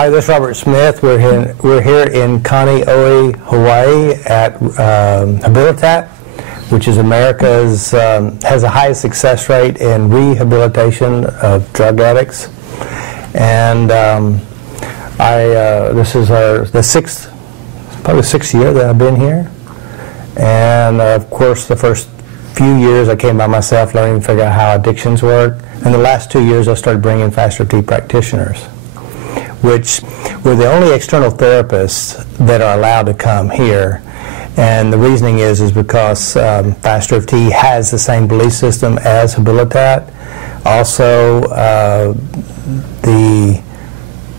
Hi, this is Robert Smith. We're here in Kaneohe, Hawaii at Habilitat, which is America's, has the highest success rate in rehabilitation of drug addicts. And this is probably the sixth year that I've been here. And of course, the first few years I came by myself learning to figure out how addictions work. And the last 2 years I started bringing FasterEFT practitioners, which we're the only external therapists that are allowed to come here. And the reasoning is because FasterEFT has the same belief system as Habilitat. Also, the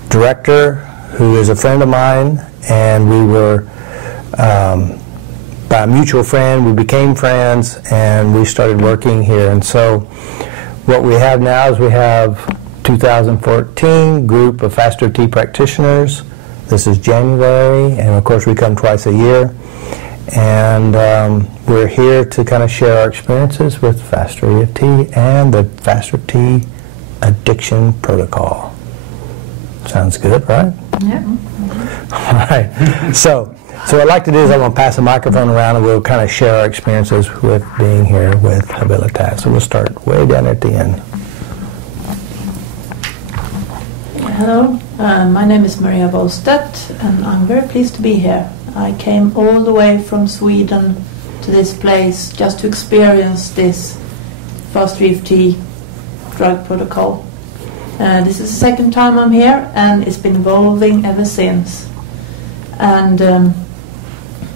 director, who is a friend of mine, and we were, by a mutual friend, we became friends, and we started working here. And so what we have now is we have 2014 group of FasterEFT practitioners. This is January, and of course we come twice a year. And we're here to kind of share our experiences with FasterEFT and the FasterEFT addiction protocol. Sounds good, right? Yeah. All right. So what I'd like to do is I'm going to pass the microphone around and we'll kind of share our experiences with being here with Habilitat. So we'll start way down at the end. Hello, my name is Maria Bostedt, and I'm very pleased to be here. I came all the way from Sweden to this place just to experience this FasterEFT drug protocol. This is the second time I'm here, and it's been evolving ever since. And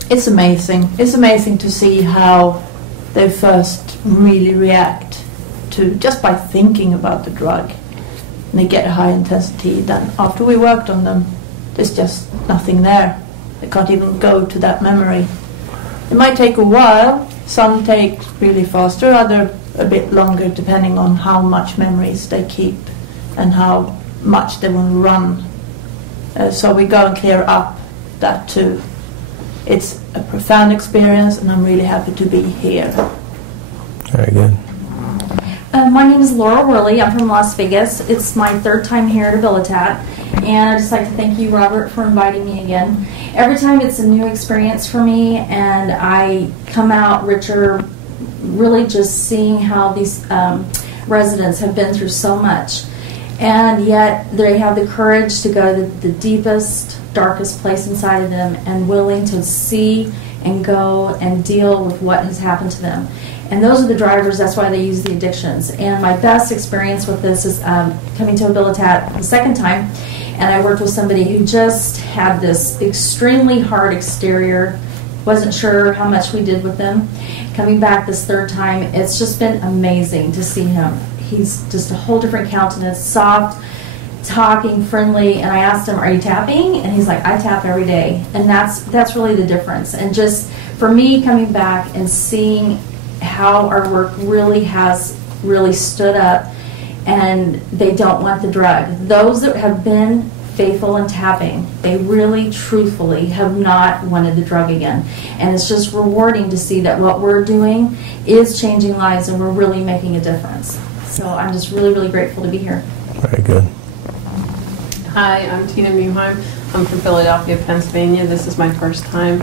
it's amazing. It's amazing to see how they first really react to just by thinking about the drug. And they get a high intensity. Then after we worked on them, there's just nothing there. They can't even go to that memory. It might take a while. Some take really faster, other a bit longer, depending on how much memories they keep and how much they want to run. So we go and clear up that too. It's a profound experience, and I'm really happy to be here. Very good. My name is Laura Worley. I'm from Las Vegas. It's my third time here at Habilitat, and I'd just like to thank you, Robert, for inviting me again. Every time it's a new experience for me, and I come out richer, really just seeing how these residents have been through so much, and yet they have the courage to go to the deepest, darkest place inside of them and willing to see and go and deal with what has happened to them. And those are the drivers. That's why they use the addictions. And my best experience with this is coming to Habilitat the second time, and I worked with somebody who just had this extremely hard exterior, wasn't sure how much we did with them. Coming back this third time, it's just been amazing to see him. He's just a whole different countenance, soft, talking, friendly, and I asked him, "Are you tapping?" And he's like, "I tap every day." And that's really the difference. And just for me, coming back and seeing how our work really has stood up, and they don't want the drug. Those that have been faithful in tapping, they really truthfully have not wanted the drug again. And it's just rewarding to see that what we're doing is changing lives, and we're really making a difference. So I'm just really, really grateful to be here. Very good. Hi, I'm Tina Muheim. I'm from Philadelphia, Pennsylvania. This is my first time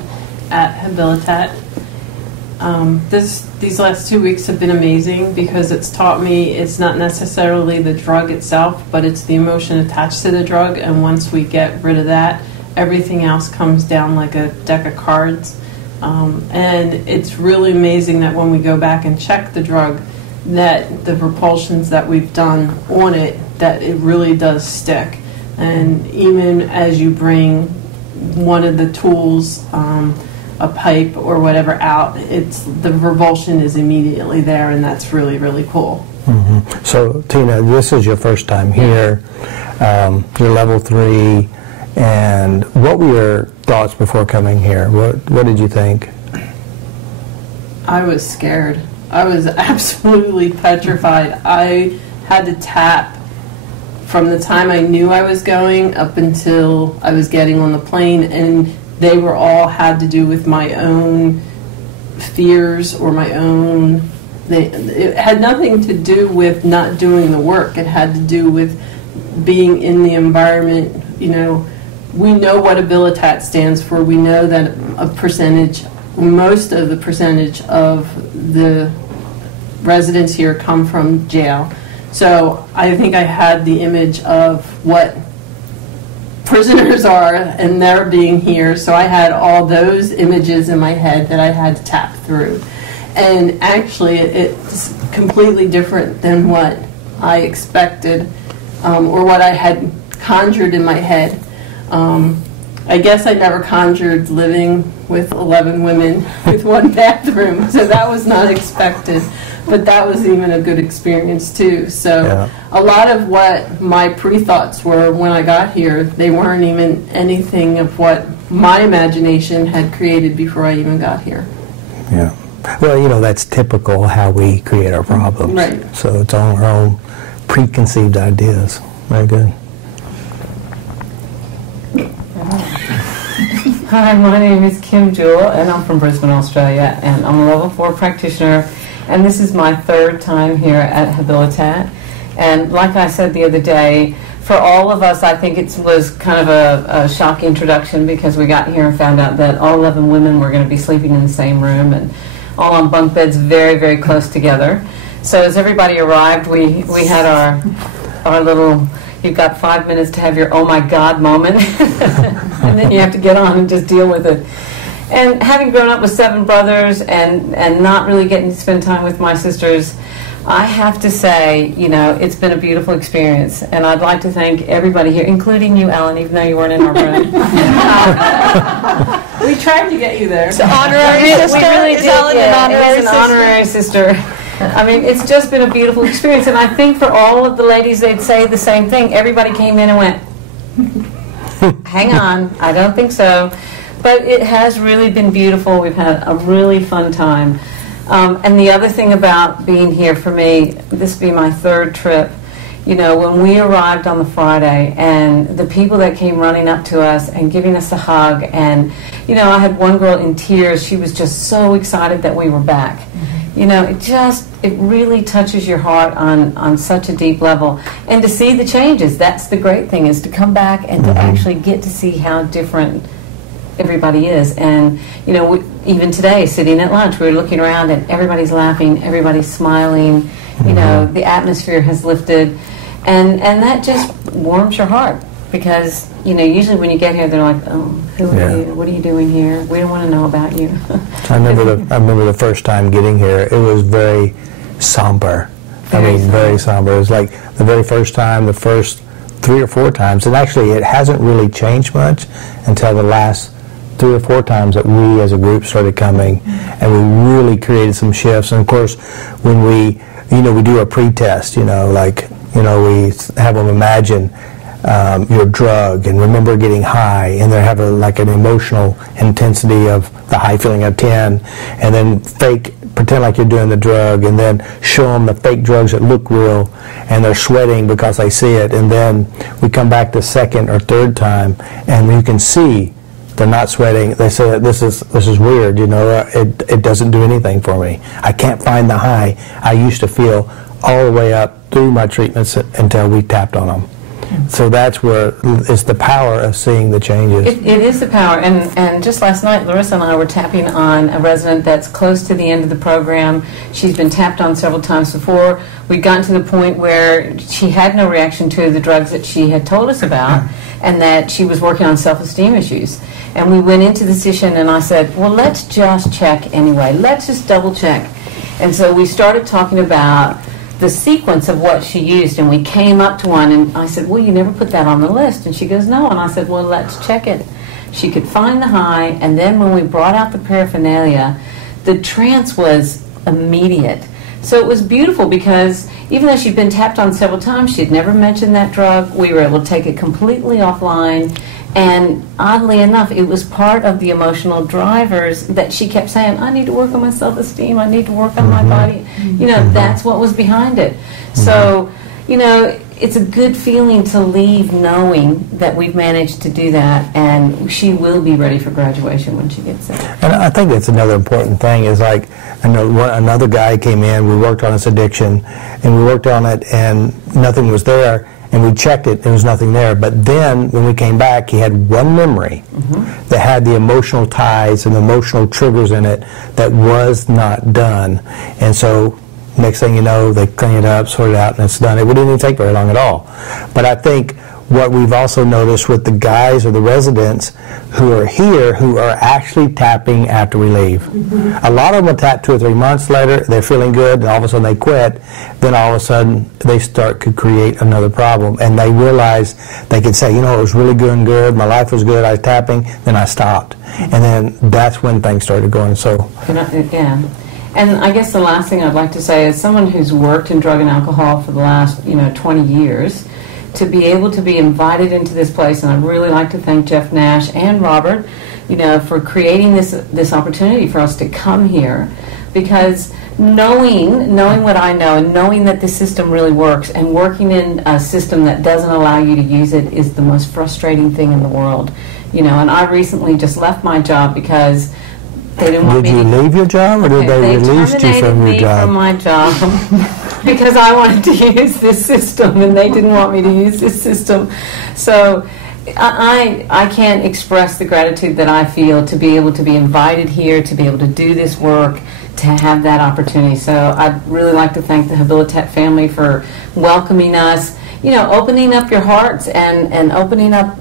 at Habilitat. These last 2 weeks have been amazing because it's taught me it's not necessarily the drug itself, but it's the emotion attached to the drug, and once we get rid of that, everything else comes down like a deck of cards. And it's really amazing that when we go back and check the drug, that the repulsions that we've done on it, that it really does stick. And even as you bring one of the tools, a pipe or whatever out, the revulsion is immediately there, and that's really, really cool. Mm-hmm. So Tina, this is your first time here. You're level 3, and what were your thoughts before coming here? What did you think? I was scared. I was absolutely petrified. I had to tap from the time I knew I was going up until I was getting on the plane, and they were all had to do with my own fears or my own. It had nothing to do with not doing the work. It had to do with being in the environment we know what Habilitat stands for. We know that most of the percentage of the residents here come from jail. So I think I had the image of what prisoners are and their being here. So I had all those images in my head that I had to tap through. And actually it's completely different than what I expected or what I had conjured in my head. I guess I never conjured living with 11 women with one bathroom, so that was not expected. But that was even a good experience too. So a lot of what my pre-thoughts were when I got here, they weren't even anything of what my imagination had created before I even got here. Yeah. Well, that's typical how we create our problems. Right. So it's on our own preconceived ideas. Very good. Hi, my name is Kim Jewell, and I'm from Brisbane, Australia, and I'm a level 4 practitioner, and this is my 3rd time here at Habilitat. And like I said the other day, for all of us, I think it was kind of a shock introduction because we got here and found out that all 11 women were going to be sleeping in the same room and all on bunk beds very, very close together. So as everybody arrived, we had our little, you've got 5 minutes to have your oh my God moment, and then you have to get on and just deal with it. And having grown up with 7 brothers and not really getting to spend time with my sisters, I have to say, it's been a beautiful experience. And I'd like to thank everybody here, including you, Ellen, even though you weren't in our room. We tried to get you there. It's an honorary sister? We really did. Ellen an honorary sister? An honorary sister. I mean, it's just been a beautiful experience. And I think for all of the ladies, they'd say the same thing. Everybody came in and went, hang on, I don't think so. But it has really been beautiful. We've had a really fun time. And the other thing about being here for me, this will be my 3rd trip, when we arrived on the Friday and the people that came running up to us and giving us a hug, and, I had one girl in tears. She was just so excited that we were back. It really touches your heart on such a deep level. And to see the changes, that's the great thing, is to come back and to actually get to see how different everybody is. And even today, sitting at lunch, we were looking around and everybody's laughing, everybody's smiling, the atmosphere has lifted, and that just warms your heart, because usually when you get here they're like, oh, who are you, what are you doing here, we don't want to know about you. I remember the first time getting here, it was very somber. Very somber. It was like the very first time, the first 3 or 4 times, and actually it hasn't really changed much until the last 3 or 4 times that we as a group started coming, and we really created some shifts. And of course, when we do a pre-test, we have them imagine your drug and remember getting high, and they have an emotional intensity of the high feeling of 10, and then pretend like you're doing the drug, and then show them the fake drugs that look real, and they're sweating because they see it, and then we come back the 2nd or 3rd time, and you can see they're not sweating. They say, this is weird, it doesn't do anything for me. I can't find the high I used to feel all the way up through my treatments until we tapped on them. So that's where it's the power of seeing the changes. It is the power, and just last night, Larissa and I were tapping on a resident that's close to the end of the program. She's been tapped on several times before. We'd gotten to the point where she had no reaction to the drugs that she had told us about, and that she was working on self-esteem issues. And we went into the session, and I said, well, let's just check anyway. Let's just double check. And so we started talking about the sequence of what she used, and we came up to one, and I said, well, you never put that on the list. And she goes, no. And I said, well, let's check it. She could find the high, and then when we brought out the paraphernalia, the trance was immediate. So it was beautiful, because even though she'd been tapped on several times, she'd never mentioned that drug. We were able to take it completely offline, and oddly enough, it was part of the emotional drivers that she kept saying, I need to work on my self-esteem, I need to work on my body. That's what was behind it. So, it's a good feeling to leave knowing that we've managed to do that, and she will be ready for graduation when she gets there. And I think that's another important thing, is like, I know another guy came in, we worked on his addiction, and we worked on it, and nothing was there. and we checked it, there was nothing there. But then when we came back, he had one memory that had the emotional ties and emotional triggers in it that was not done. And so next thing you know, they clean it up, sort it out, and it's done. It wouldn't even take very long at all. But I think what we've also noticed with the guys or the residents who are here who are actually tapping after we leave. A lot of them will tap 2 or 3 months later, they're feeling good, and all of a sudden they quit. Then all of a sudden they start to create another problem, and they realize they can say, you know, it was really good, my life was good, I was tapping, then I stopped. And then that's when things started going. So yeah. And I guess the last thing I'd like to say is someone who's worked in drug and alcohol for the last 20 years, to be able to be invited into this place, and I'd really like to thank Jeff Nash and Robert, for creating this opportunity for us to come here, because knowing what I know and knowing that this system really works, and working in a system that doesn't allow you to use it is the most frustrating thing in the world. And I recently just left my job because they didn't want me to... Did you leave your job, or did they release you from your job? They terminated me from my job because I wanted to use this system, and they didn't want me to use this system. So I can't express the gratitude that I feel to be able to be invited here, to be able to do this work, to have that opportunity. So I'd really like to thank the Habilitat family for welcoming us, opening up your hearts and opening up,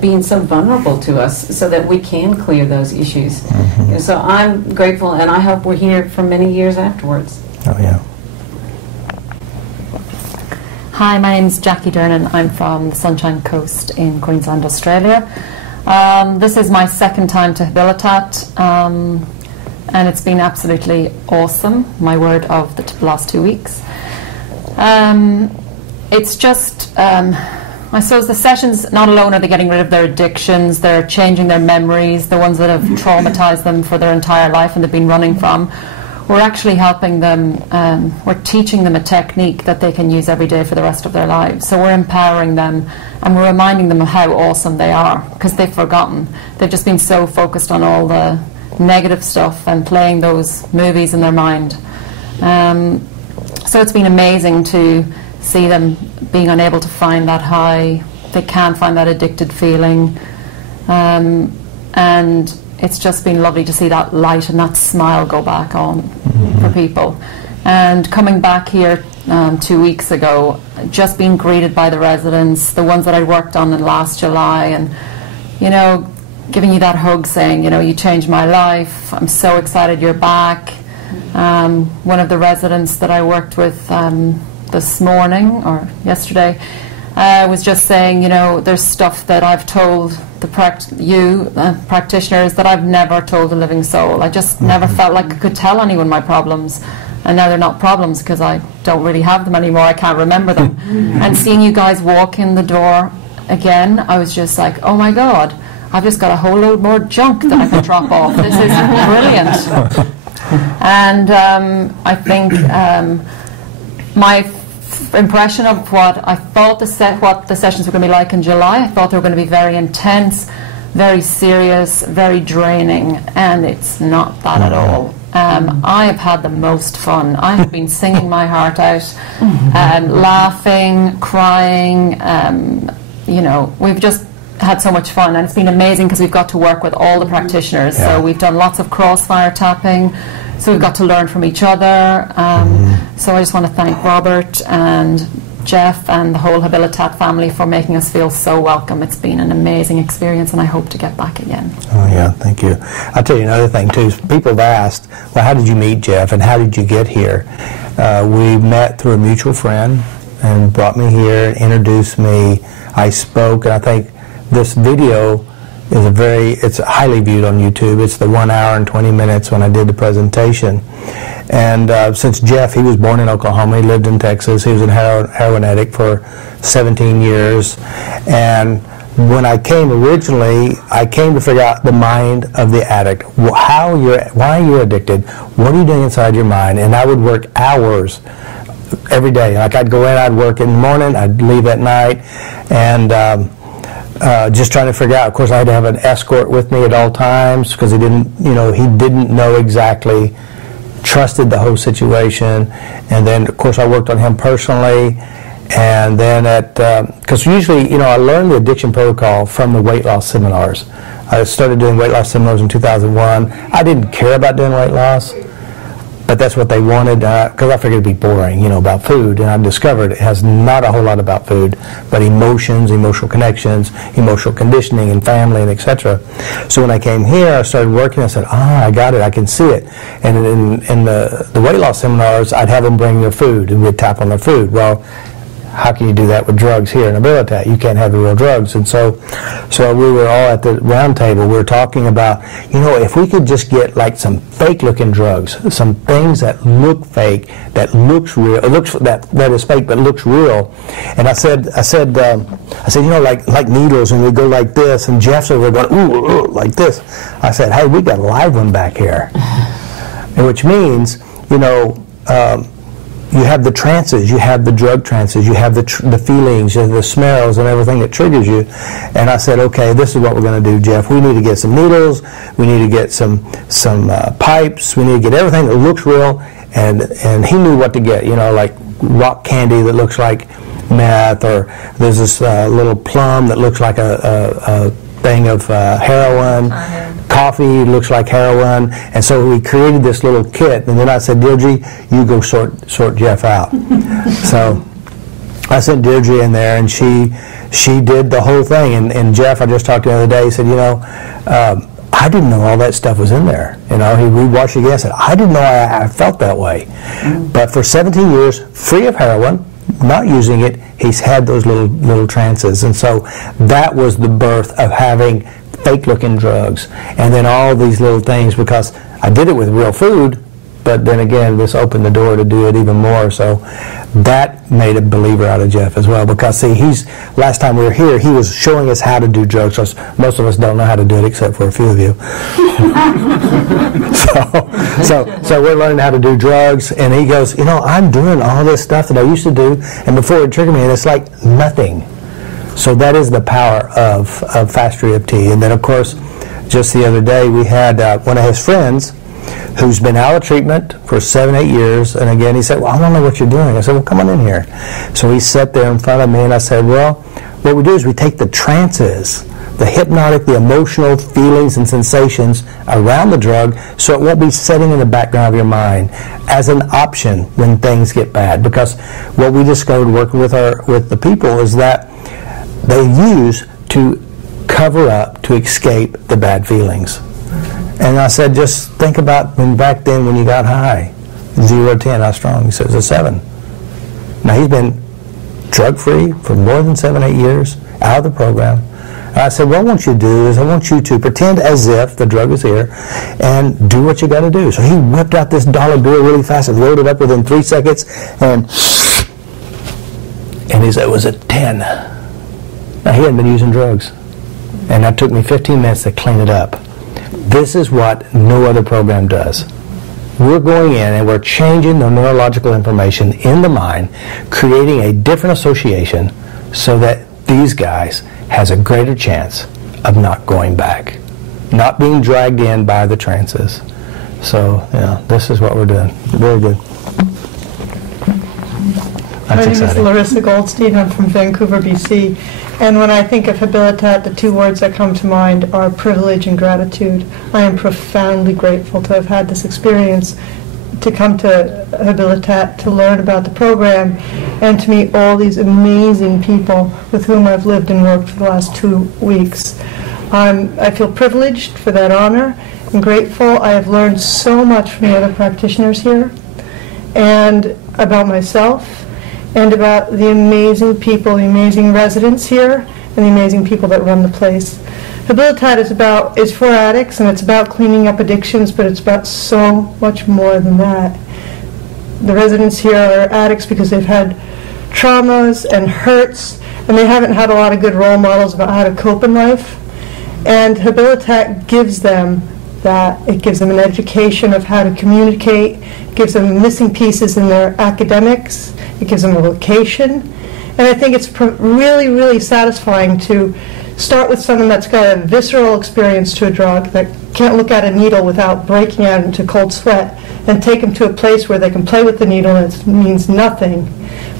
being so vulnerable to us so that we can clear those issues. So I'm grateful, and I hope we're here for many years afterwards. Oh, yeah. Hi, my name is Jackie Dernan. I'm from the Sunshine Coast in Queensland, Australia. This is my second time to Habilitat, and it's been absolutely awesome, my word of the last 2 weeks. It's just, I suppose the sessions, not alone are they getting rid of their addictions, they're changing their memories, the ones that have traumatized them for their entire life and they've been running from. We're actually helping them, we're teaching them a technique that they can use every day for the rest of their lives. So we're empowering them, and we're reminding them of how awesome they are, because they've forgotten. They've just been so focused on all the negative stuff and playing those movies in their mind. So it's been amazing to see them being unable to find that high. They can't find that addicted feeling. And it's just been lovely to see that light and that smile go back on for people. And coming back here 2 weeks ago, just being greeted by the residents, the ones that I worked on in last July, and giving you that hug saying, you changed my life, I'm so excited you're back. One of the residents that I worked with this morning or yesterday was just saying, there's stuff that I've told the practitioners that I've never told a living soul. I just never felt like I could tell anyone my problems, and now they're not problems because I don't really have them anymore. I can't remember them. And seeing you guys walk in the door again, I was just like, oh my God, I've just got a whole load more junk that I can drop off. This is brilliant. And I think my impression of what I thought what the sessions were going to be like in July, I thought they were going to be very intense, very serious, very draining, and it's not that at all. I have had the most fun. I have been singing my heart out, laughing, crying. We've just had so much fun, and it's been amazing because we've got to work with all the practitioners. So we've done lots of crossfire tapping, so we've got to learn from each other. So I just want to thank Robert and Jeff and the whole Habilitat family for making us feel so welcome. It's been an amazing experience, and I hope to get back again. Oh yeah, thank you. I'll tell you another thing too. People have asked, well, how did you meet Jeff and how did you get here? We met through a mutual friend and brought me here, introduced me. I spoke, and I think this video is it's highly viewed on YouTube. It's the 1 hour and 20 minutes when I did the presentation. And since Jeff, he was born in Oklahoma, he lived in Texas, he was a heroin addict for 17 years. And when I came originally, I came to figure out the mind of the addict. Why are you addicted? What are you doing inside your mind? And I would work hours every day. Like I'd go in, I'd work in the morning, I'd leave at night, and just trying to figure out. Of course, I had to have an escort with me at all times because he didn't know exactly, trusted the whole situation. And then, of course, I worked on him personally, And then because usually, I learned the addiction protocol from the weight loss seminars. I started doing weight loss seminars in 2001. I didn't care about doing weight loss, but that's what they wanted, because I figured it'd be boring, about food. And I discovered it has not a whole lot about food, but emotions, emotional connections, emotional conditioning, and family, and etc. So when I came here, I started working. I said, I got it. I can see it. And in the weight loss seminars, I'd have them bring their food, and we'd tap on their food. Well, how can you do that with drugs here in Habilitat? You can't have the real drugs. And so we were all at the round table. We were talking about, if we could just get like some fake-looking drugs, some things that look fake, that looks real, that is fake but looks real. And I said, like needles, and we go like this, and Jeff's over there going, ooh, like this. I said, hey, we got a live one back here, and which means, you have the trances, you have the drug trances, you have the feelings, the smells, and everything that triggers you. And I said, okay, this is what we're going to do, Jeff. We need to get some needles, we need to get some pipes, we need to get everything that looks real. And he knew what to get, like rock candy that looks like meth, or there's this little plum that looks like a thing of heroin. Coffee looks like heroin. And so we created this little kit, and then I said, Deirdre, you go sort Jeff out. So I sent Deirdre in there, and she did the whole thing. And Jeff, I just talked to the other day, he said, I didn't know all that stuff was in there. He rewatched it again and said, I didn't know I felt that way. But for 17 years, free of heroin, not using it, he's had those little trances. And so that was the birth of having fake-looking drugs, and then all these little things, because I did it with real food, but then again, this opened the door to do it even more. So that made a believer out of Jeff as well, because see, last time we were here, he was showing us how to do drugs. Most of us don't know how to do it, except for a few of you. So we're learning how to do drugs, and he goes, I'm doing all this stuff that I used to do, and before it triggered me, and it's like nothing. So that is the power of FasterEFT. And then, of course, just the other day, we had one of his friends who's been out of treatment for 7-8 years. And again, he said, well, I want to know what you're doing. I said, well, come on in here. So he sat there in front of me, and I said, well, what we do is we take the trances, the hypnotic, the emotional feelings and sensations around the drug, so it won't be sitting in the background of your mind as an option when things get bad. Because what we discovered working with the people is that they use to cover up, to escape the bad feelings. And I said, just think about back then when you got high, 0 to 10, how strong? He says, a 7. Now he's been drug-free for more than 7-8 years, out of the program. And I said, what I want you to do is I want you to pretend as if the drug is here and do what you got to do. So he whipped out this dollar bill really fast and rolled it up within 3 seconds, and he said it was a 10. Now, he hadn't been using drugs, and that took me 15 minutes to clean it up. This is what no other program does. We're going in and we're changing the neurological information in the mind, creating a different association so that these guys has a greater chance of not going back, not being dragged in by the trances. So, this is what we're doing. Very good. My name is Larissa Goldstein. I'm from Vancouver, BC. And when I think of Habilitat, the 2 words that come to mind are privilege and gratitude. I am profoundly grateful to have had this experience, to come to Habilitat, to learn about the program, and to meet all these amazing people with whom I've lived and worked for the last 2 weeks. I feel privileged for that honor and grateful. I have learned so much from the other practitioners here, and about myself, and about the amazing people, the amazing residents here, and the amazing people that run the place. Habilitat is for addicts, and it's about cleaning up addictions, but it's about so much more than that. The residents here are addicts because they've had traumas and hurts, and they haven't had a lot of good role models about how to cope in life. And Habilitat gives them that. It gives them an education of how to communicate, gives them missing pieces in their academics, it gives them a vocation. And I think it's really, really satisfying to start with someone that's got a visceral experience to a drug, that can't look at a needle without breaking out into cold sweat, and take them to a place where they can play with the needle and it means nothing.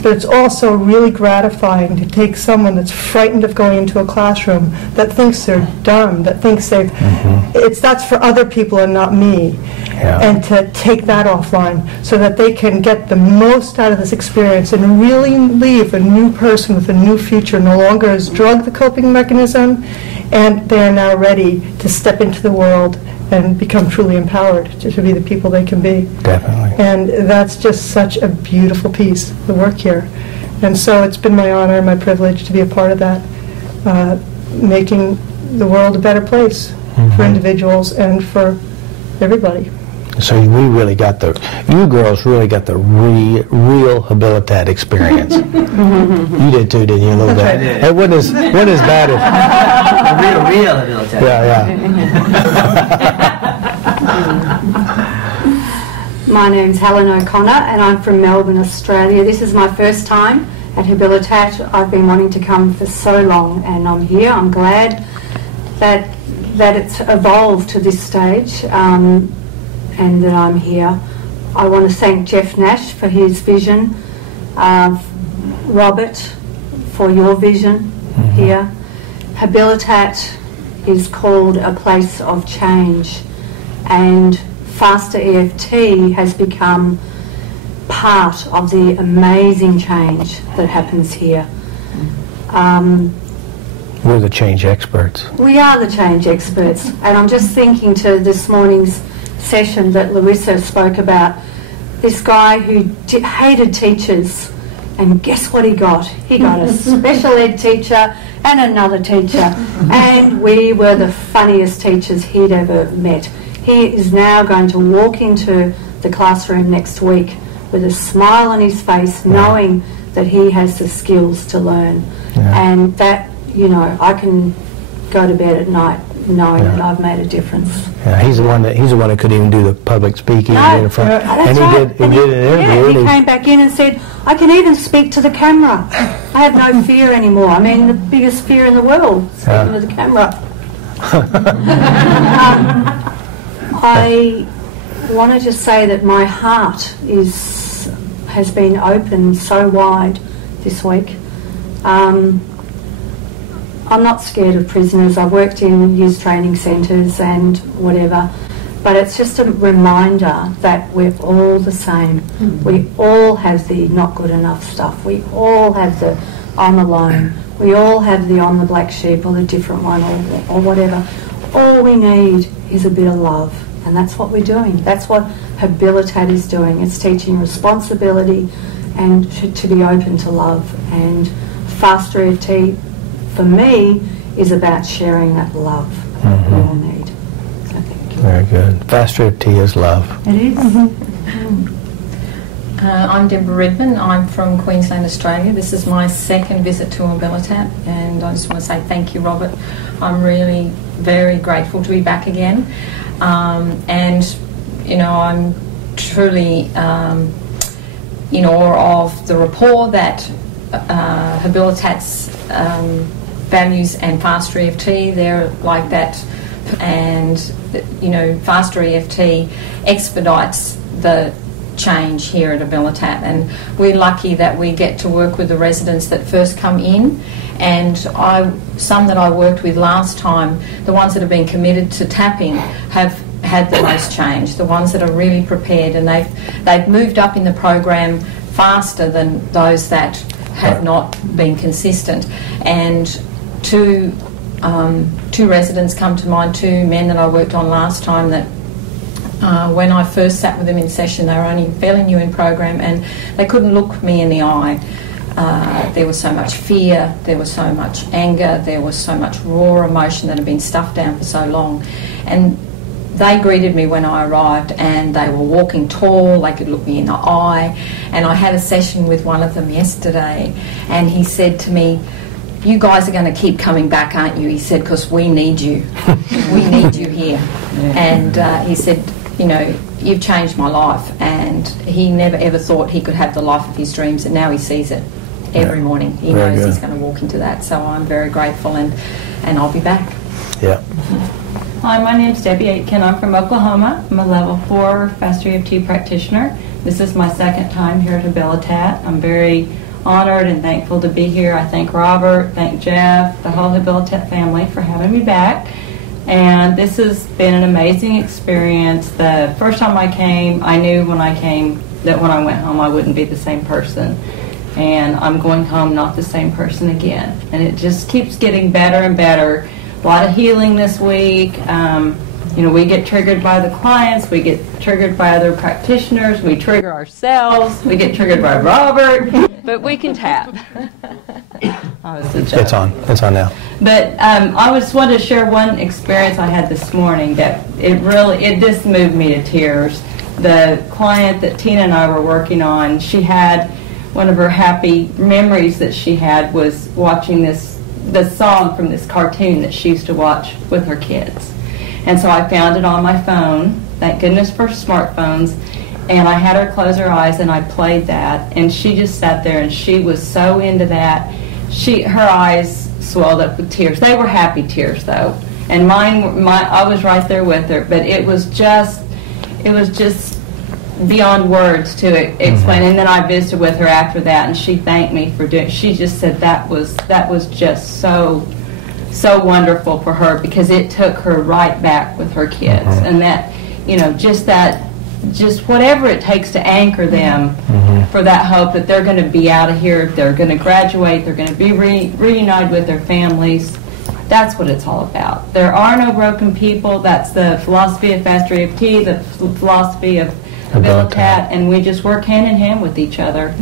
but it's also really gratifying to take someone that's frightened of going into a classroom, that thinks they're dumb, that thinks that's for other people and not me, and to take that offline so that they can get the most out of this experience and really leave a new person with a new future. No longer is drug the coping mechanism, and they are now ready to step into the world and become truly empowered to be the people they can be. Definitely. And that's just such a beautiful piece, the work here. And so it's been my honor and my privilege to be a part of that, making the world a better place for individuals and for everybody. So you really got you girls really got the real Habilitat experience. You did too, didn't you, a little bit? I did. It wasn't as bad as... real Habilitat. Yeah. My name's Helen O'Connor and I'm from Melbourne, Australia. This is my first time at Habilitat. I've been wanting to come for so long and I'm here. I'm glad that it's evolved to this stage. And that I'm here. I want to thank Jeff Nash for his vision, Robert for your vision here. Habilitat is called a place of change, and FasterEFT has become part of the amazing change that happens here. We're the change experts. We are the change experts, and I'm just thinking to this morning's session that Larissa spoke about, this guy who hated teachers, and guess what he got? He got a special ed teacher and another teacher, and we were the funniest teachers he'd ever met. He is now going to walk into the classroom next week with a smile on his face, knowing that he has the skills to learn, and that, you know, I can go to bed at night knowing that I've made a difference. Yeah, he's the one that couldn't even do the public speaking in front. That's and right. He did an interview. He came back in and said, I can even speak to the camera. I have no fear anymore. I mean, the biggest fear in the world, speaking to the camera. I want to just say that my heart has been opened so wide this week. I'm not scared of prisoners. I've worked in youth training centres and whatever, but it's just a reminder that we're all the same. We all have the not good enough stuff. We all have the I'm alone. We all have the I'm the black sheep or the different one or whatever. All we need is a bit of love, and that's what we're doing. That's what Habilitat is doing. It's teaching responsibility and to be open to love. And FasterEFT, for me, is about sharing that love that we all need. So thank you. Very good. FasterEFT is love. It is. I'm Deborah Redman. I'm from Queensland, Australia. This is my second visit to Habilitat, and I just want to say thank you, Robert. I'm really very grateful to be back again. And, you know, I'm truly in awe of the rapport that Habilitat's values and FasterEFT, they're like that, and you know, FasterEFT expedites the change here at Habilitat, and we're lucky that we get to work with the residents that first come in, and some that I worked with last time, the ones that have been committed to tapping have had the most change, the ones that are really prepared, and they've moved up in the program faster than those that have not been consistent. And two residents come to mind, two men that I worked on last time that when I first sat with them in session, they were only fairly new in program and they couldn't look me in the eye. There was so much fear, there was so much anger, there was so much raw emotion that had been stuffed down for so long. And they greeted me when I arrived, and they were walking tall, they could look me in the eye. And I had a session with one of them yesterday, and he said to me, "You guys are going to keep coming back, aren't you?" He said, "because we need you. We need you here." And he said, "You know, you've changed my life." And he never ever thought he could have the life of his dreams, and now he sees it every morning. He knows he's going to walk into that. So I'm very grateful, and I'll be back. Yeah. Hi, my name's Debbie Aitken. I'm from Oklahoma. I'm a level 4 FasterEFT practitioner. This is my second time here at Habilitat. I'm very honored and thankful to be here. I thank Robert, thank Jeff, the whole Habilitat family for having me back. And this has been an amazing experience. The first time I came, I knew when I came that when I went home I wouldn't be the same person. And I'm going home not the same person again. And it just keeps getting better and better. A lot of healing this week. You know, we get triggered by the clients, we get triggered by other practitioners, we trigger ourselves, we get triggered by Robert, but we can tap. It's on now. But I just wanted to share one experience I had this morning that it just moved me to tears. The client that Tina and I were working on, she had one of her happy memories that she had was watching the song from this cartoon that she used to watch with her kids. And so I found it on my phone, thank goodness for smartphones, and I had her close her eyes and I played that, and she just sat there and she was so into that. Her eyes swelled up with tears. They were happy tears though, and I was right there with her, but it was just beyond words to explain. And then I visited with her after that, and she thanked me for doing. She just said that was just so wonderful for her because it took her right back with her kids, and that just whatever it takes to anchor them for that hope that they're going to be out of here, they're going to graduate, they're going to be reunited with their families. That's what it's all about. There are no broken people. That's the philosophy of FasterEFT, the philosophy of Habilitat, and we just work hand in hand with each other.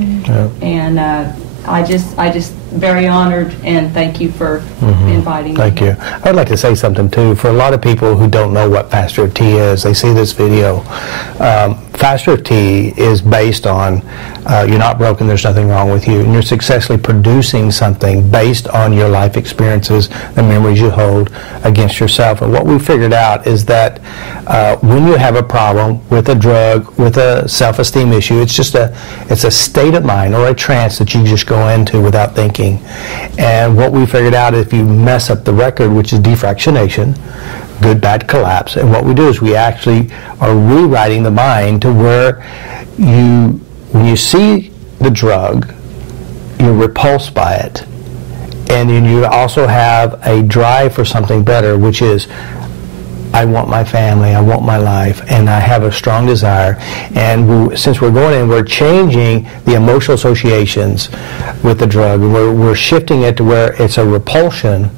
And I just very honored, and thank you for inviting me. Thank you. I'd like to say something too. For a lot of people who don't know what FasterEFT is, they see this video. FasterEFT is based on you're not broken, there's nothing wrong with you, and you're successfully producing something based on your life experiences, the memories you hold against yourself. And what we figured out is that when you have a problem with a drug, with a self-esteem issue, it's a state of mind or a trance that you just go into without thinking. And what we figured out, if you mess up the record, which is defractionation, good, bad, collapse, and what we do is we actually are rewriting the mind to where when you see the drug, you're repulsed by it, and then you also have a drive for something better, which is I want my family, I want my life, and I have a strong desire. And since we're going in, we're changing the emotional associations with the drug. We're shifting it to where it's a repulsion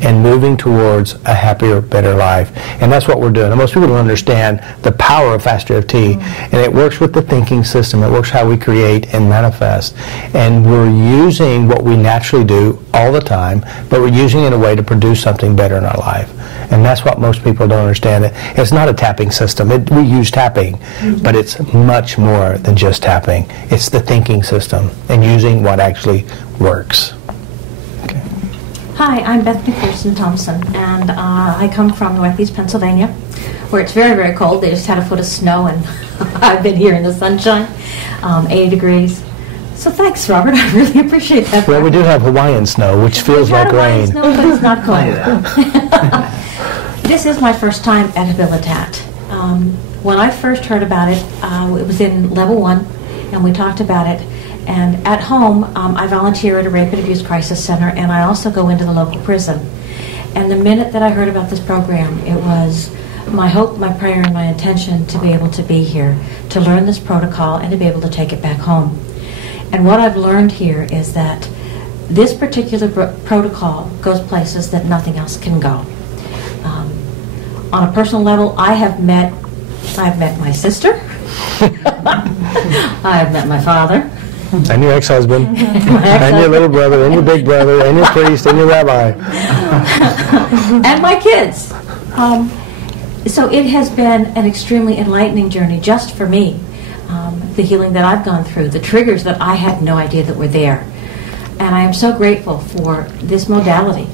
and moving towards a happier, better life. And that's what we're doing. And most people don't understand the power of FasterEFT. And it works with the thinking system. It works how we create and manifest. And we're using what we naturally do all the time, but we're using it in a way to produce something better in our life. And that's what most people don't understand. It's not a tapping system. We use tapping, but it's much more than just tapping. It's the thinking system and using what actually works. Hi, I'm Beth McPherson Thompson, and I come from Northeast Pennsylvania, where it's very, very cold. They just had a foot of snow, and I've been here in the sunshine, 80 degrees. So thanks, Robert. I really appreciate that. Well, we do have Hawaiian snow, which feels like rain. Snow, but it's not cold. This is my first time at Habilitat. When I first heard about it, it was in level 1, and we talked about it. And at home, I volunteer at a rape and abuse crisis center, and I also go into the local prison. And the minute that I heard about this program, it was my hope, my prayer, and my intention to be able to be here, to learn this protocol, and to be able to take it back home. And what I've learned here is that this particular protocol goes places that nothing else can go. On a personal level, I've met my sister, I've met my father, and your ex-husband, and your little brother, and your big brother, and your priest, and your rabbi. And my kids. So it has been an extremely enlightening journey just for me. The healing that I've gone through, the triggers that I had no idea that were there. And I am so grateful for this modality,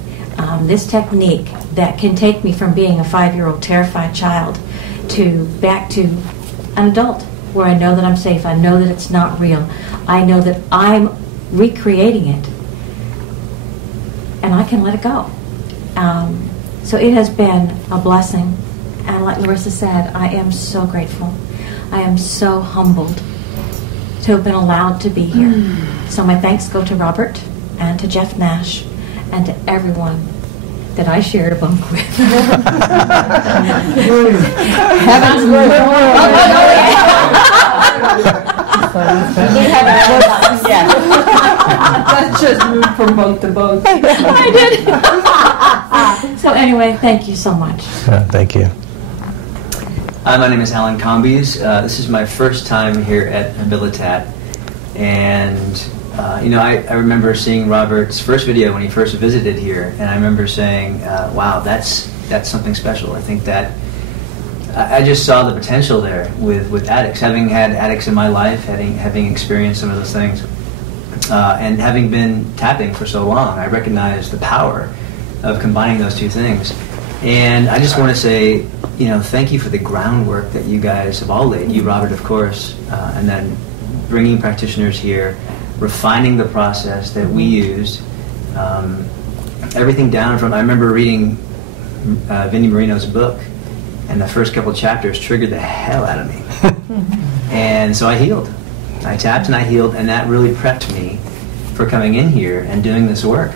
this technique that can take me from being a 5-year-old terrified child back to an adult, where I know that I'm safe, I know that it's not real, I know that I'm recreating it, and I can let it go. So it has been a blessing, and like Larissa said, I am so grateful. I am so humbled to have been allowed to be here. So my thanks go to Robert and to Jeff Nash and to everyone that I shared a bunk with. Heaven's That's just moved from bunk to bunk. I did. So anyway, thank you so much. Thank you. My name is Alan Combies. This is my first time here at Habilitat, and I remember seeing Robert's first video when he first visited here, and I remember saying, "Wow, that's something special." I think that I just saw the potential there with addicts. Having had addicts in my life, having experienced some of those things, and having been tapping for so long, I recognize the power of combining those two things. And I just want to say, thank you for the groundwork that you guys have all laid. You, Robert, of course, and then bringing practitioners here, refining the process that we used, everything down from, I remember reading Vinnie Marino's book, and the first couple chapters triggered the hell out of me. And so I healed. I tapped and I healed, and that really prepped me for coming in here and doing this work.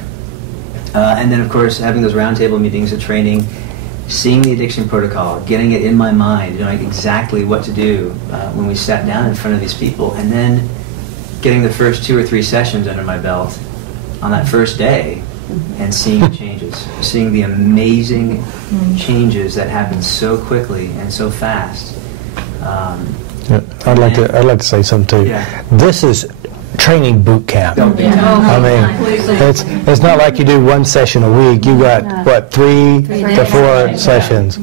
And then, of course, having those roundtable meetings of training, seeing the addiction protocol, getting it in my mind, knowing exactly what to do when we sat down in front of these people, and then getting the first 2 or 3 sessions under my belt on that first day and seeing the changes, seeing the amazing changes that happen so quickly and so fast. I'd like to say something too. Yeah. This is training boot camp. I mean, it's not like you do 1 session a week. You got what, 3 to 4 sessions,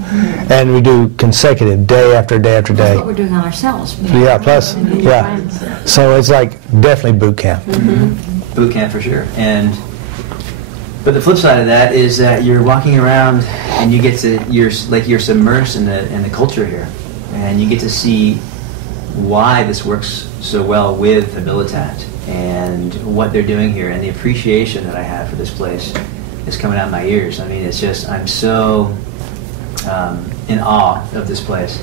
and we do consecutive day after day after day. That's what we're doing on ourselves. Yeah, plus, so it's like definitely boot camp. Boot camp for sure. But the flip side of that is that you're walking around and you get to you're submersed in the culture here, and you get to see why this works so well with Habilitat and what they're doing here, and the appreciation that I have for this place is coming out of my ears. I mean, it's just, I'm so in awe of this place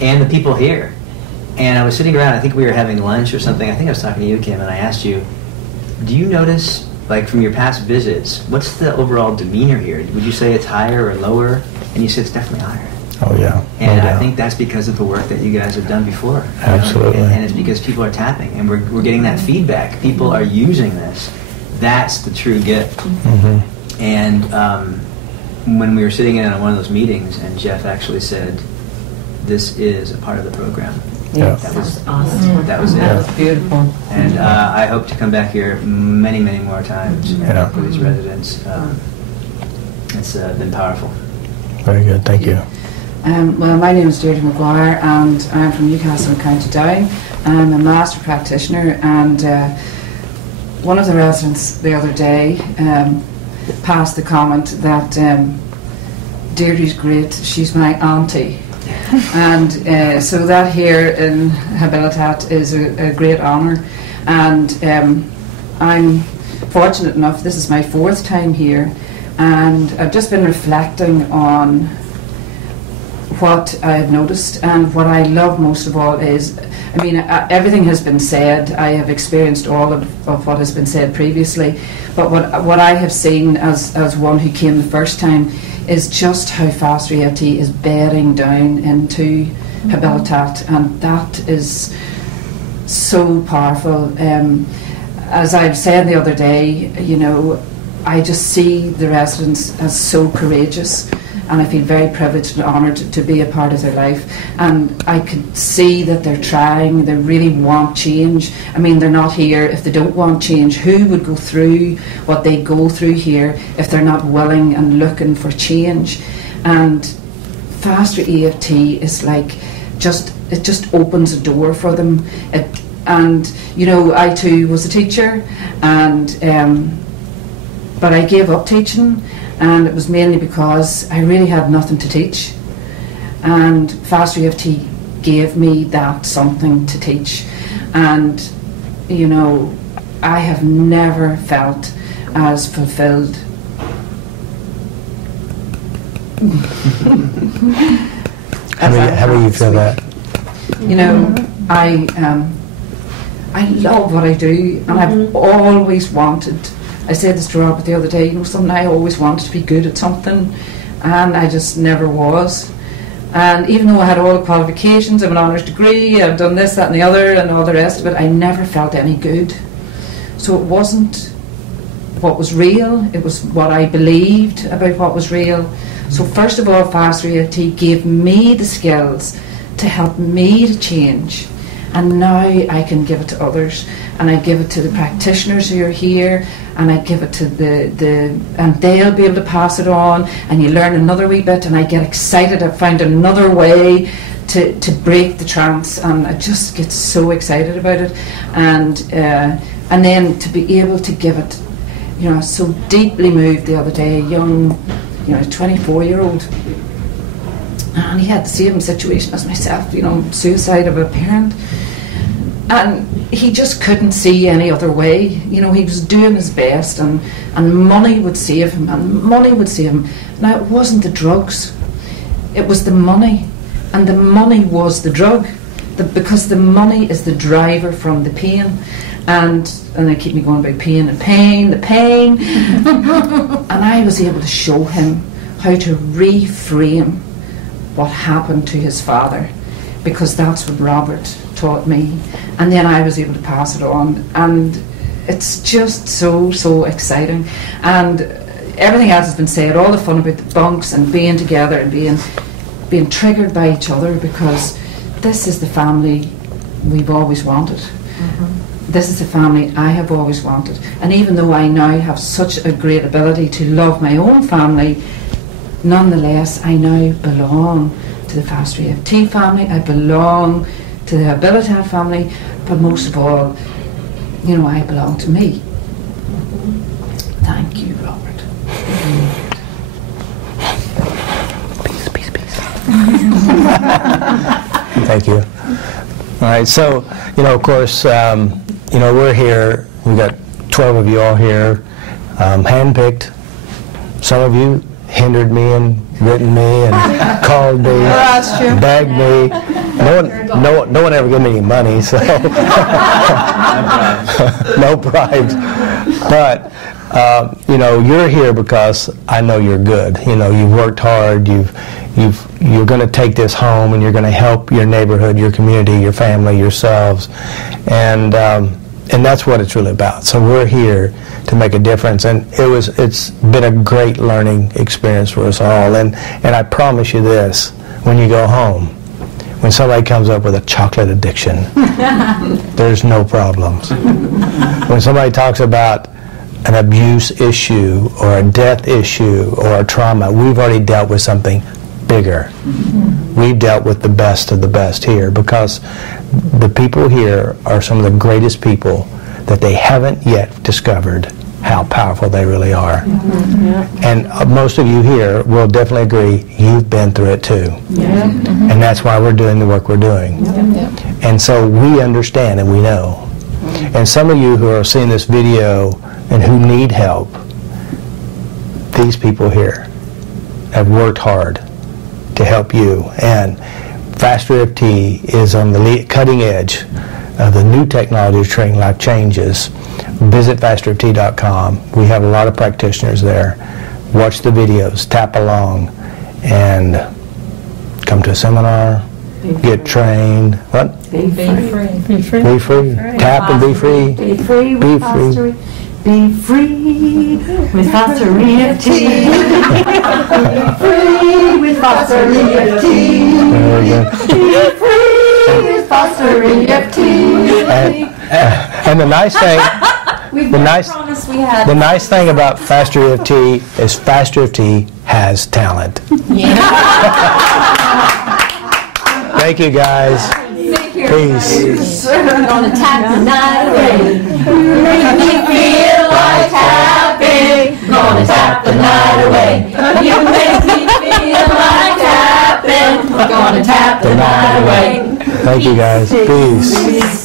and the people here. And I was sitting around, I think we were having lunch or something, I think I was talking to you, Kim, and I asked you, do you notice, like from your past visits, what's the overall demeanor here? Would you say it's higher or lower? And you said it's definitely higher. Oh yeah. And I think that's because of the work that you guys have done before. Absolutely. And it's because people are tapping, and we're getting that feedback. People are using this. That's the true gift. And when we were sitting in on one of those meetings, and Jeff actually said, "This is a part of the program." Yeah. That was awesome. That was it. That was beautiful. And I hope to come back here many, many more times and work with these residents. It's been powerful. Very good. Thank you. Well, my name is Deirdre McGuire, and I'm from Newcastle in County Down. I'm a master practitioner, and one of the residents the other day passed the comment that Deirdre's great, she's my auntie. And so that here in Habilitat is a great honour, and I'm fortunate enough, this is my 4th time here, and I've just been reflecting on what I've noticed, and what I love most of all is, I mean, everything has been said. I have experienced all of what has been said previously, but what I have seen as one who came the first time is just how FasterEFT is bearing down into Habilitat, and that is so powerful. As I've said the other day, I just see the residents as so courageous, and I feel very privileged and honoured to be a part of their life. And I could see that they're trying, they really want change. I mean, they're not here if they don't want change. Who would go through what they go through here if they're not willing and looking for change? And FasterEFT is like, it just opens a door for them. And I too was a teacher, and but I gave up teaching, and it was mainly because I really had nothing to teach, and FasterEFT gave me that something to teach. And I have never felt as fulfilled how do you feel that? I love what I do, and I've always wanted. I said this to Robert the other day. You know, something I always wanted to be good at something, and I just never was. And even though I had all the qualifications, I have an honours degree, I've done this, that, and the other, and all the rest of it, I never felt any good. So it wasn't what was real, it was what I believed about what was real. So first of all, FasterEFT gave me the skills to help me to change, and now I can give it to others, and I give it to the practitioners who are here, and I give it to and they'll be able to pass it on, and you learn another wee bit, and I get excited. I've found another way to break the trance, and I just get so excited about it, and then to be able to give it, you know, I was so deeply moved the other day, a young, 24-year-old, and he had the same situation as myself, suicide of a parent, and he just couldn't see any other way. He was doing his best, and money would save him, Now, it wasn't the drugs, it was the money, and the money was the drug, because the money is the driver from the pain. And they keep me going about pain, the pain. And I was able to show him how to reframe what happened to his father, because that's what Robert taught me. And then I was able to pass it on. And it's just so exciting. And everything else has been said, all the fun about the bunks and being together and being triggered by each other, because this is the family we've always wanted. This is the family I have always wanted. And even though I now have such a great ability to love my own family, nonetheless, I now belong to the FasterEFT family, I belong to the Habilitat family, but most of all, I belong to me. Thank you, Robert. Peace. Thank you. All right, so, of course, we're here, we've got 12 of you all here, handpicked. Some of you hindered me and written me and called me, begged me. No one ever gave me any money, so no bribes. But you're here because I know you're good. You've worked hard. You're going to take this home, and you're going to help your neighborhood, your community, your family, yourselves, and that's what it's really about. So we're here to make a difference, and it's been a great learning experience for us all. And I promise you this: when you go home, when somebody comes up with a chocolate addiction, there's no problems. When somebody talks about an abuse issue or a death issue or a trauma, we've already dealt with something bigger. We've dealt with the best of the best here, because the people here are some of the greatest people that they haven't yet discovered how powerful they really are. And most of you here will definitely agree you've been through it too. And that's why we're doing the work we're doing. And so we understand and we know. And some of you who are seeing this video and who need help, these people here have worked hard to help you. And FasterEFT is on the cutting edge of the new technology training life changes. Visit FasterEFT.com. We have a lot of practitioners there. Watch the videos, tap along, and come to a seminar, get trained. What? Be free. Be free. Tap and be free. Be free with FasterEFT. Be free with FasterEFT. Be free with FasterEFT. Be free with FasterEFT. And the nice thing, the nice thing about FasterEFT is FasterEFT has talent. Thank you, guys. Peace. We're gonna tap the night away. Make me feel like happy. Gonna tap the night away. You make me feel like tapping. Gonna tap the night away. Thank you, guys. Peace.